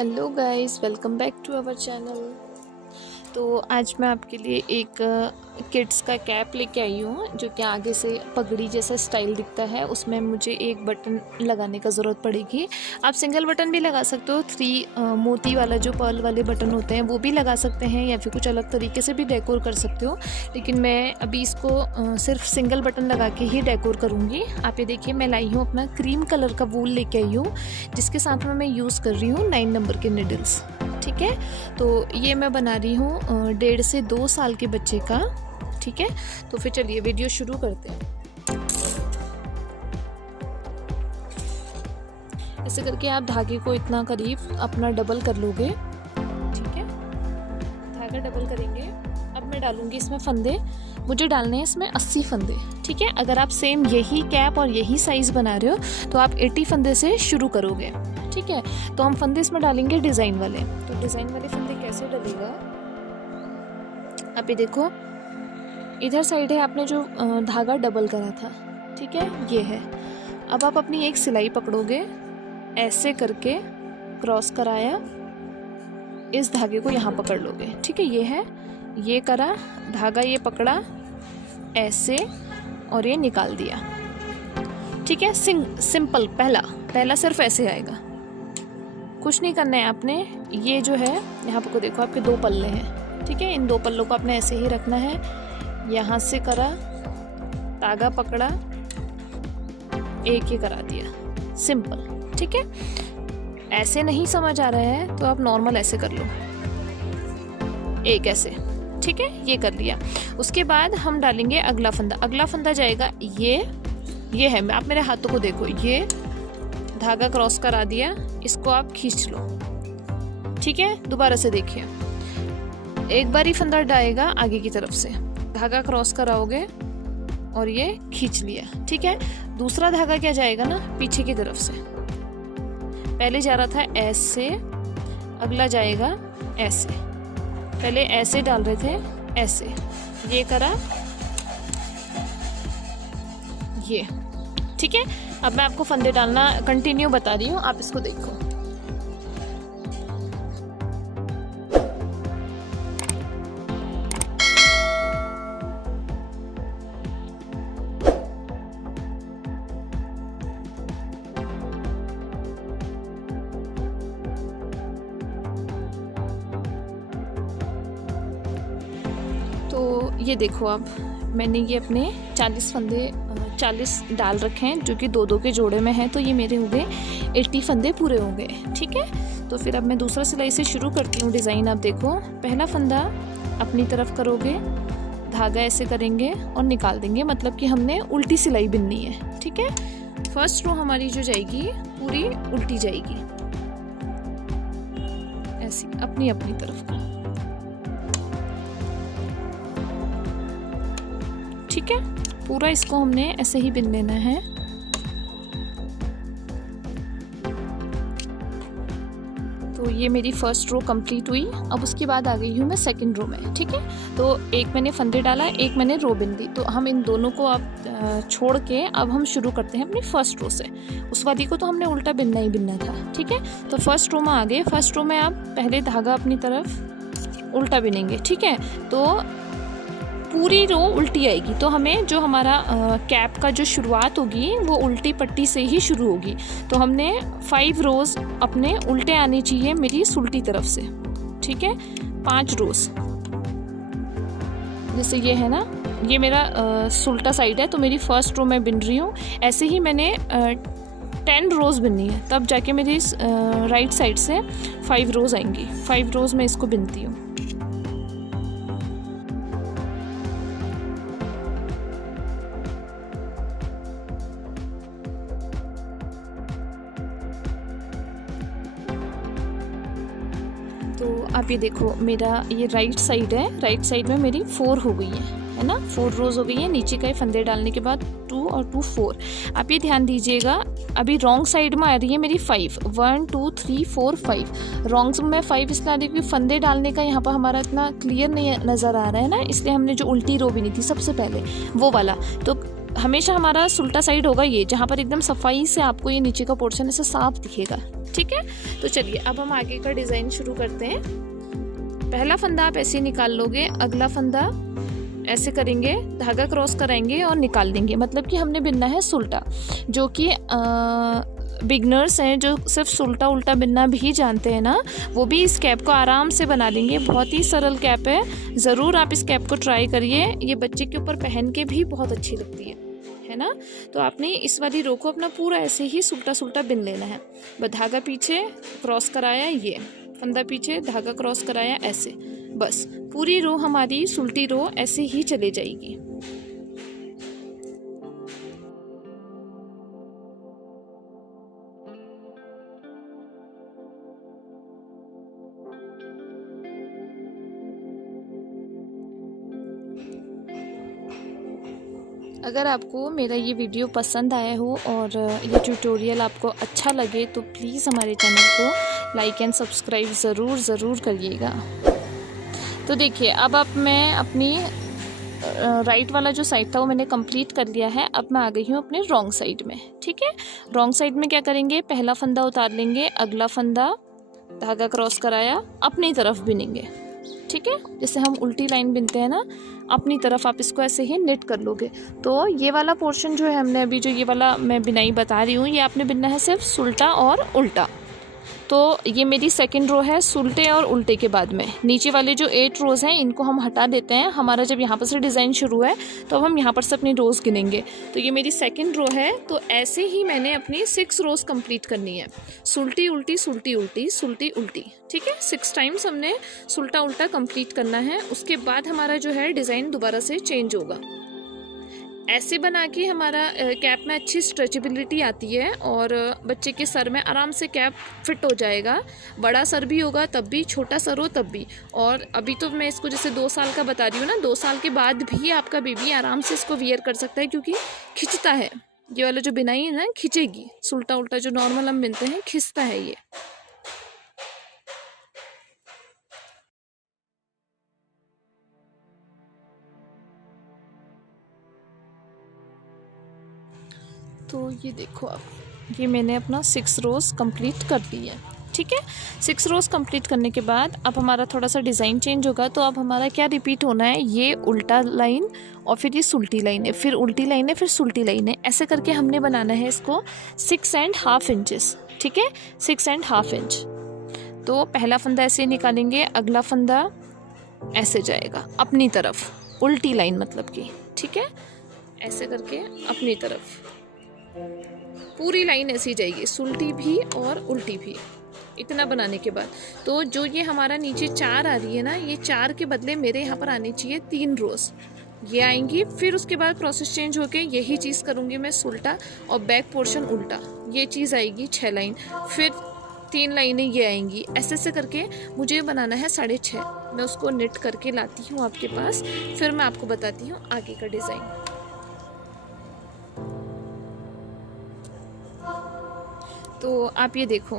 Hello guys, welcome back to our channel. तो आज मैं आपके लिए एक किड्स का कैप लेके आई हूँ जो कि आगे से पगड़ी जैसा स्टाइल दिखता है। उसमें मुझे एक बटन लगाने का ज़रूरत पड़ेगी। आप सिंगल बटन भी लगा सकते हो, 3 मोती वाला जो पर्ल वाले बटन होते हैं वो भी लगा सकते हैं, या फिर कुछ अलग तरीके से भी डेकोर कर सकते हो। लेकिन मैं अभी इसको सिर्फ सिंगल बटन लगा के ही डेकोर करूँगी। आप ये देखिए, मैं लाई हूँ अपना क्रीम कलर का वूल लेके आई हूँ, जिसके साथ में मैं यूज़ कर रही हूँ 9 नंबर के निडल्स। ठीक है, तो ये मैं बना रही हूँ 1.5 से 2 साल के बच्चे का। ठीक है, तो फिर चलिए वीडियो शुरू करते हैं। ऐसे करके आप धागे को इतना करीब अपना डबल कर लोगे। ठीक है, धागा डबल करेंगे। अब मैं डालूंगी इसमें फंदे। मुझे डालने हैं इसमें 80 फंदे। ठीक है, अगर आप सेम यही कैप और यही साइज़ बना रहे हो तो आप 80 फंदे से शुरू करोगे। ठीक है, तो हम फंदे इसमें डालेंगे डिज़ाइन वाले। तो डिज़ाइन वाले फंदे कैसे डलेगा, आप ये देखो, इधर साइड है आपने जो धागा डबल करा था। ठीक है, ये है। अब आप अपनी एक सिलाई पकड़ोगे, ऐसे करके क्रॉस कराया, इस धागे को यहाँ पकड़ लोगे। ठीक है, ये है, ये करा धागा, ये पकड़ा ऐसे और ये निकाल दिया। ठीक है, सिंपल। पहला सिर्फ ऐसे आएगा, कुछ नहीं करना है आपने। ये जो है यहाँ पर को देखो, आपके 2 पल्ले हैं। ठीक है, इन 2 पल्लों को आपने ऐसे ही रखना है। यहाँ से करा, धागा पकड़ा, एक ही करा दिया, सिंपल। ठीक है, ऐसे नहीं समझ आ रहा है तो आप नॉर्मल ऐसे कर लो, एक ऐसे। ठीक है, ये कर लिया। उसके बाद हम डालेंगे अगला फंदा। अगला फंदा जाएगा ये है, आप मेरे हाथों को देखो, ये धागा क्रॉस करा दिया, इसको आप खींच लो। ठीक है, दोबारा से देखिए, एक बार ही फंदा डालेगा आगे की तरफ से, धागा क्रॉस कराओगे और ये खींच लिया। ठीक है, दूसरा धागा क्या जाएगा ना, पीछे की तरफ से। पहले जा रहा था ऐसे, अगला जाएगा ऐसे। पहले ऐसे डाल रहे थे, ऐसे, ये करा, ये। ठीक है, अब मैं आपको फंदे डालना कंटिन्यू बता रही हूँ, आप इसको देखो। तो ये देखो, अब मैंने ये अपने 40 फंदे 40 डाल रखे हैं, जो कि 2-2 के जोड़े में हैं। तो ये मेरे हो गए 80 फंदे पूरे हो गए। ठीक है, तो फिर अब मैं दूसरा सिलाई से शुरू करती हूँ डिज़ाइन। आप देखो, पहला फंदा अपनी तरफ करोगे, धागा ऐसे करेंगे और निकाल देंगे, मतलब कि हमने उल्टी सिलाई बिननी है। ठीक है, फर्स्ट रो हमारी जो जाएगी पूरी उल्टी जाएगी, ऐसी अपनी अपनी तरफ का। ठीक है, पूरा इसको हमने ऐसे ही बिन लेना है। तो ये मेरी फर्स्ट रो कंप्लीट हुई। अब उसके बाद आ गई हूँ मैं सेकंड रो में। ठीक है, तो एक मैंने फंदे डाला, एक मैंने रो बिन दी। तो हम इन दोनों को अब छोड़ के अब हम शुरू करते हैं अपनी फर्स्ट रो से। उस वाली को तो हमने उल्टा बिनना ही बिनना था। ठीक है, तो फर्स्ट रो में आ गए। फर्स्ट रो में आप पहले धागा अपनी तरफ उल्टा बिनेंगे। ठीक है, तो पूरी रो उल्टी आएगी। तो हमें जो हमारा कैप का जो शुरुआत होगी वो उल्टी पट्टी से ही शुरू होगी। तो हमने 5 रोज़ अपने उल्टे आने चाहिए मेरी सुल्टी तरफ से। ठीक है, 5 रोज़, जैसे ये है ना, ये मेरा सुल्टा साइड है, तो मेरी फर्स्ट रो मैं बिन रही हूँ। ऐसे ही मैंने 10 रोज़ बिननी है, तब जाके मेरी राइट साइड से 5 रोज़ आएंगी। 5 रोज़ मैं इसको बिनती हूँ। तो आप ये देखो, मेरा ये राइट साइड है, राइट साइड में मेरी 4 हो गई है ना, 4 रोज़ हो गई है। नीचे का फंदे डालने के बाद 2 और 2 4। आप ये ध्यान दीजिएगा, अभी रॉन्ग साइड में आ रही है मेरी 5, 1 2 3 4 5। रॉन्ग में 5 इसलिए आ रही है क्योंकि फंदे डालने का यहाँ पर हमारा इतना क्लियर नहीं नज़र आ रहा है ना, इसलिए हमने जो उल्टी रो भी नहीं थी सबसे पहले वो वाला। तो हमेशा हमारा सुल्टा साइड होगा ये, जहाँ पर एकदम सफाई से आपको ये नीचे का पोर्शन ऐसे साफ दिखेगा। ठीक है। तो चलिए अब हम आगे का डिज़ाइन शुरू करते हैं। पहला फंदा आप ऐसे निकाल लोगे, अगला फंदा ऐसे करेंगे, धागा क्रॉस कराएंगे और निकाल देंगे। मतलब कि हमने बिनना है सुल्टा। जो कि बिगनर्स हैं जो सिर्फ सुल्टा उल्टा बिनना भी जानते हैं ना, वो भी इस कैप को आराम से बना लेंगे। बहुत ही सरल कैप है, ज़रूर आप इस कैप को ट्राई करिए। ये बच्चे के ऊपर पहन के भी बहुत अच्छी लगती है ना। तो आपने इस वाली रो को अपना पूरा ऐसे ही सुल्टा सुल्टा बिन लेना है। बस धागा पीछे क्रॉस कराया, ये फंदा पीछे धागा क्रॉस कराया, ऐसे बस पूरी रो हमारी सुल्टी रो ऐसे ही चले जाएगी। अगर आपको मेरा ये वीडियो पसंद आया हो और ये ट्यूटोरियल आपको अच्छा लगे तो प्लीज़ हमारे चैनल को लाइक एंड सब्सक्राइब ज़रूर करिएगा। तो देखिए अब मैं अपनी राइट वाला जो साइड था वो मैंने कंप्लीट कर लिया है। अब मैं आ गई हूँ अपने रॉन्ग साइड में। ठीक है, रॉन्ग साइड में क्या करेंगे, पहला फंदा उतार लेंगे, अगला फंदा धागा क्रॉस कराया, अपनी तरफ बिनेंगे। ठीक है, जैसे हम उल्टी लाइन बिनते हैं ना, अपनी तरफ आप इसको ऐसे ही निट कर लोगे। तो ये वाला पोर्शन जो है हमने अभी जो ये वाला मैं बिनाई बता रही हूँ, ये आपने बिनना है सिर्फ सुल्टा और उल्टा। तो ये मेरी सेकंड रो है सुल्टे और उल्टे के बाद में। नीचे वाले जो 8 रोज़ हैं इनको हम हटा देते हैं। हमारा जब यहाँ पर से डिज़ाइन शुरू है तो अब हम यहाँ पर से अपनी रोज़ गिनेंगे। तो ये मेरी सेकंड रो है। तो ऐसे ही मैंने अपनी 6 रोज़ कंप्लीट करनी है, सुल्टी उल्टी सुल्टी उल्टी सुल्टी उल्टी। ठीक है, 6 टाइम्स हमने सुल्टा उल्टा कंप्लीट करना है। उसके बाद हमारा जो है डिज़ाइन दोबारा से चेंज होगा। ऐसे बना के हमारा कैप में अच्छी स्ट्रेचेबिलिटी आती है और बच्चे के सर में आराम से कैप फिट हो जाएगा। बड़ा सर भी होगा तब भी, छोटा सर हो तब भी। और अभी तो मैं इसको जैसे 2 साल का बता रही हूँ ना, 2 साल के बाद भी आपका बेबी आराम से इसको वियर कर सकता है, क्योंकि खिंचता है। ये वाला जो बिनाई है ना, खिंचेगी। सुल्टा उल्टा जो नॉर्मल हम बिनते हैं, खिंचता है ये। तो ये देखो आप, ये मैंने अपना 6 रोज़ कंप्लीट कर दी है। ठीक है, 6 रोज़ कंप्लीट करने के बाद अब हमारा थोड़ा सा डिज़ाइन चेंज होगा। तो अब हमारा क्या रिपीट होना है, ये उल्टा लाइन और फिर ये सुल्टी लाइन है, फिर उल्टी लाइन है, फिर सुल्टी लाइन है। ऐसे करके हमने बनाना है इसको 6.5 इंचेस। ठीक है, 6.5 इंच। तो पहला फंदा ऐसे निकालेंगे, अगला फंदा ऐसे जाएगा अपनी तरफ, उल्टी लाइन मतलब कि। ठीक है, ऐसे करके अपनी तरफ पूरी लाइन ऐसी जाएगी, सुल्टी भी और उल्टी भी। इतना बनाने के बाद तो जो ये हमारा नीचे 4 आ रही है ना, ये 4 के बदले मेरे यहाँ पर आनी चाहिए 3 रोज़, ये आएंगी। फिर उसके बाद प्रोसेस चेंज होके यही चीज़ करूँगी मैं, सुल्टा और बैक पोर्शन उल्टा, ये चीज़ आएगी 6 लाइन, फिर 3 लाइनें ये आएंगी। ऐसे ऐसे करके मुझे बनाना है 6.5। मैं उसको निट करके लाती हूँ आपके पास, फिर मैं आपको बताती हूँ आगे का डिज़ाइन। तो आप ये देखो,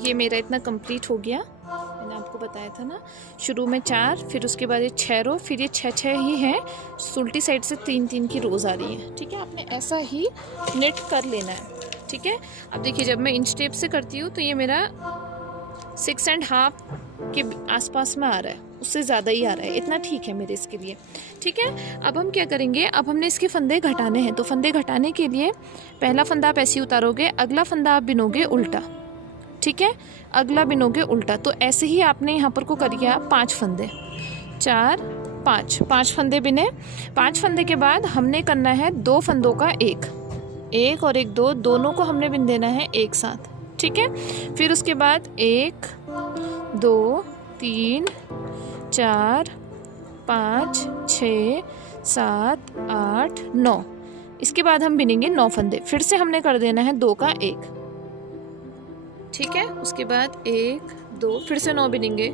ये मेरा इतना कंप्लीट हो गया। मैंने आपको बताया था ना, शुरू में 4, फिर उसके बाद ये 6 रो, फिर ये 6 ही हैं। सुल्टी साइड से 3 की रोज़ आ रही है। ठीक है, आपने ऐसा ही नेट कर लेना है। ठीक है, अब देखिए जब मैं इंच टेप से करती हूँ तो ये मेरा 6.5 के आसपास में आ रहा है, उससे ज़्यादा ही आ रहा है। इतना ठीक है मेरे इसके लिए। ठीक है, अब हम क्या करेंगे, अब हमने इसके फंदे घटाने हैं। तो फंदे घटाने के लिए पहला फंदा आप ऐसे ही उतारोगे, अगला फंदा आप बिनोगे उल्टा। ठीक है, अगला बिनोगे उल्टा। तो ऐसे ही आपने यहाँ पर को करिए 5 फंदे, 4 5 फंदे बिने। 5 फंदे के बाद हमने करना है 2 फंदों का एक और एक 2, दोनों को हमने बिन देना है एक साथ। ठीक है, फिर उसके बाद 1 2 3 4 5 6 7 8 9। इसके बाद हम बिनेंगे 9 फंदे। फिर से हमने कर देना है 2 का 1। ठीक है, उसके बाद 1 2, फिर से 9 बिनेंगे,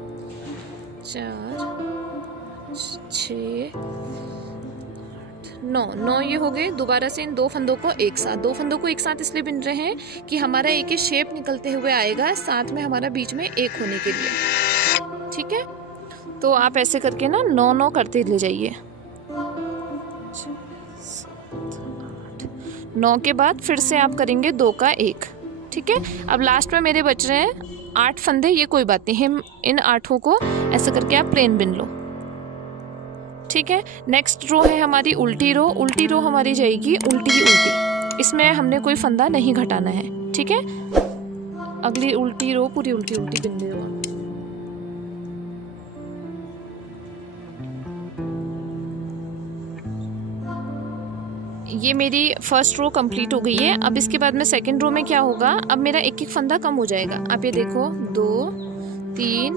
4 6 9 ये हो गए। दोबारा से इन 2 फंदों को एक साथ, 2 फंदों को एक साथ इसलिए बिन रहे हैं कि हमारा एक ही शेप निकलते हुए आएगा, साथ में हमारा बीच में एक होने के लिए। ठीक है, तो आप ऐसे करके ना 9 करते ले जाइए। 9 के बाद फिर से आप करेंगे 2 का 1। ठीक है। अब लास्ट में मेरे बच रहे हैं 8 फंदे, ये कोई बात नहीं, हम इन 8 को ऐसे करके आप प्लेन बिन लो। ठीक है। नेक्स्ट रो है हमारी उल्टी रो। उल्टी रो हमारी जाएगी उल्टी ही उल्टी, इसमें हमने कोई फंदा नहीं घटाना है। ठीक है। अगली उल्टी रो पूरी उल्टी उल्टी बिन लो। ये मेरी फर्स्ट रो कंप्लीट हो गई है। अब इसके बाद में सेकंड रो में क्या होगा, अब मेरा एक एक फंदा कम हो जाएगा। आप ये देखो 2 3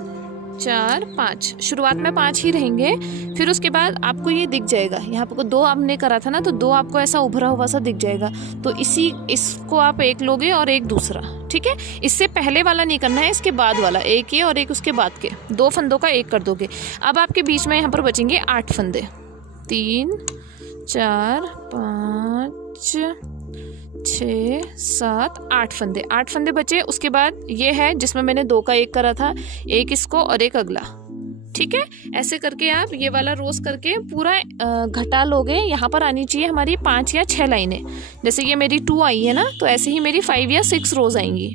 4 5, शुरुआत में 5 ही रहेंगे, फिर उसके बाद आपको ये दिख जाएगा, यहाँ पर 2 आपने करा था ना, तो 2 आपको ऐसा उभरा हुआ सा दिख जाएगा, तो इसको आप एक लोगे और एक दूसरा। ठीक है। इससे पहले वाला नहीं करना है, इसके बाद वाला, एक ये और एक उसके बाद के 2 फंदों का एक कर दोगे। अब आपके बीच में यहाँ पर बचेंगे 8 फंदे, 3 4 5 6 7 8 फंदे, 8 फंदे बचे। उसके बाद ये है जिसमें मैंने 2 का एक करा था, एक इसको और एक अगला। ठीक है। ऐसे करके आप ये वाला रोज करके पूरा घटा लोगे। यहाँ पर आनी चाहिए हमारी 5 या 6 लाइनें। जैसे ये मेरी 2 आई है ना, तो ऐसे ही मेरी 5 या 6 रोज आएंगी,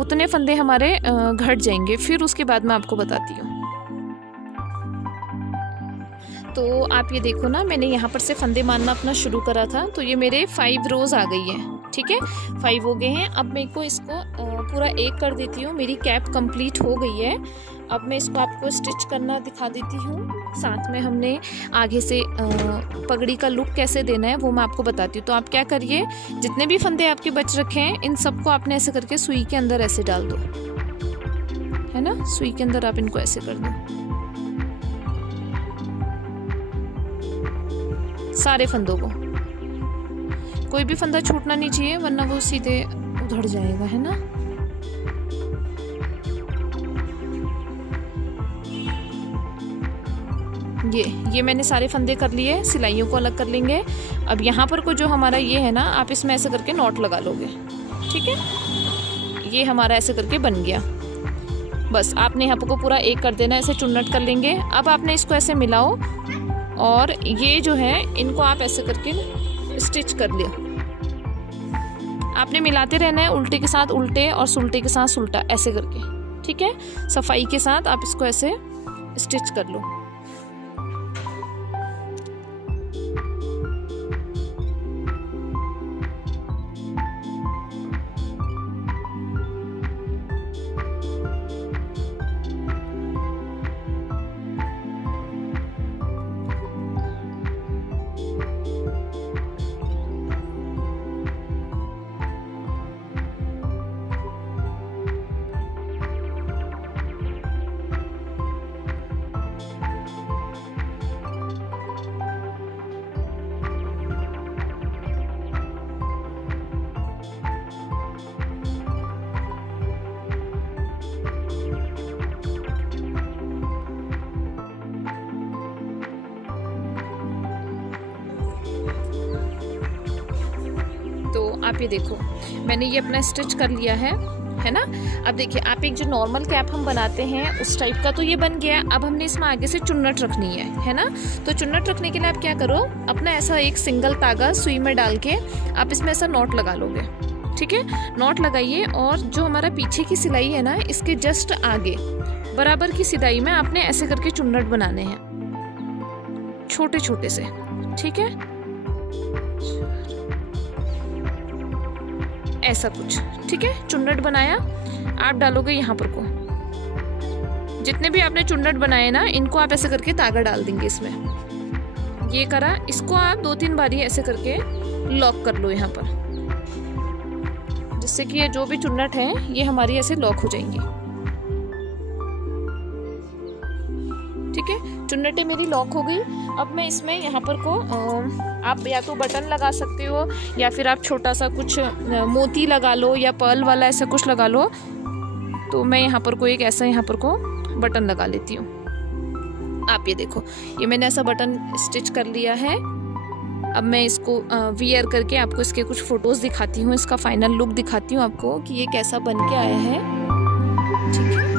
उतने फंदे हमारे घट जाएंगे। फिर उसके बाद मैं आपको बताती हूँ। तो आप ये देखो ना, मैंने यहाँ पर से फंदे मारना अपना शुरू करा था, तो ये मेरे 5 रोज आ गई है। ठीक है। 5 हो गए हैं। अब मैं इसको पूरा एक कर देती हूँ। मेरी कैप कंप्लीट हो गई है। अब मैं इसको आपको स्टिच करना दिखा देती हूँ, साथ में हमने आगे से पगड़ी का लुक कैसे देना है वो मैं आपको बताती हूँ। तो आप क्या करिए, जितने भी फंदे आपके बच रखे हैं इन सबको आपने ऐसे करके सुई के अंदर ऐसे डाल दो, है ना, सुई के अंदर आप इनको ऐसे कर दो सारे फंदों को। कोई भी फंदा छूटना नहीं चाहिए, वरना वो सीधे उधड़ जाएगा, है ना। ये मैंने सारे फंदे कर लिए, सिलाइयों को अलग कर लेंगे। अब यहाँ पर को जो हमारा ये है ना, आप इसमें ऐसे करके नॉट लगा लोगे। ठीक है। ये हमारा ऐसे करके बन गया। बस आपने यहाँ पर को पूरा एक कर देना, ऐसे चुन्नट कर लेंगे। अब आपने इसको ऐसे मिलाओ और ये जो है इनको आप ऐसे करके स्टिच कर लिया। आपने मिलाते रहना है, उल्टे के साथ उल्टे और सुलटे के साथ सुलटा, ऐसे करके। ठीक है। सफाई के साथ आप इसको ऐसे स्टिच कर लो। आप ये देखो, मैंने ये अपना स्टिच कर लिया है ना। अब देखिए, आप एक जो नॉर्मल कैप हम बनाते हैं उस टाइप का तो ये बन गया। अब हमने इसमें आगे से चुन्नट रखनी है ना। तो चुन्नट रखने के लिए आप क्या करो, अपना ऐसा एक सिंगल धागा सुई में डाल के आप इसमें ऐसा नॉट लगा लोगे। ठीक है। नॉट लगाइए और जो हमारा पीछे की सिलाई है ना, इसके जस्ट आगे बराबर की सिलाई में आपने ऐसे करके चुन्नट बनाने हैं, छोटे छोटे से। ठीक है। ऐसा कुछ। ठीक है। चुन्नट बनाया, आप डालोगे यहाँ पर को। जितने भी आपने चुन्नट बनाए ना, इनको आप ऐसे करके धागा डाल देंगे इसमें। ये करा, इसको आप 2-3 बारी ऐसे करके लॉक कर लो यहाँ पर, जिससे कि ये जो भी चुन्नट है ये हमारी ऐसे लॉक हो जाएंगी। ठीक है। चुन्नटें मेरी लॉक हो गई। अब मैं इसमें यहाँ पर को आप या तो बटन लगा सकते हो, या फिर आप छोटा सा कुछ मोती लगा लो, या पर्ल वाला ऐसा कुछ लगा लो। तो मैं यहाँ पर को एक ऐसा यहाँ पर को बटन लगा लेती हूँ। आप ये देखो, ये मैंने ऐसा बटन स्टिच कर लिया है। अब मैं इसको वियर करके आपको इसके कुछ फ़ोटोज़ दिखाती हूँ, इसका फाइनल लुक दिखाती हूँ आपको कि ये कैसा बन के आया है। ठीक है।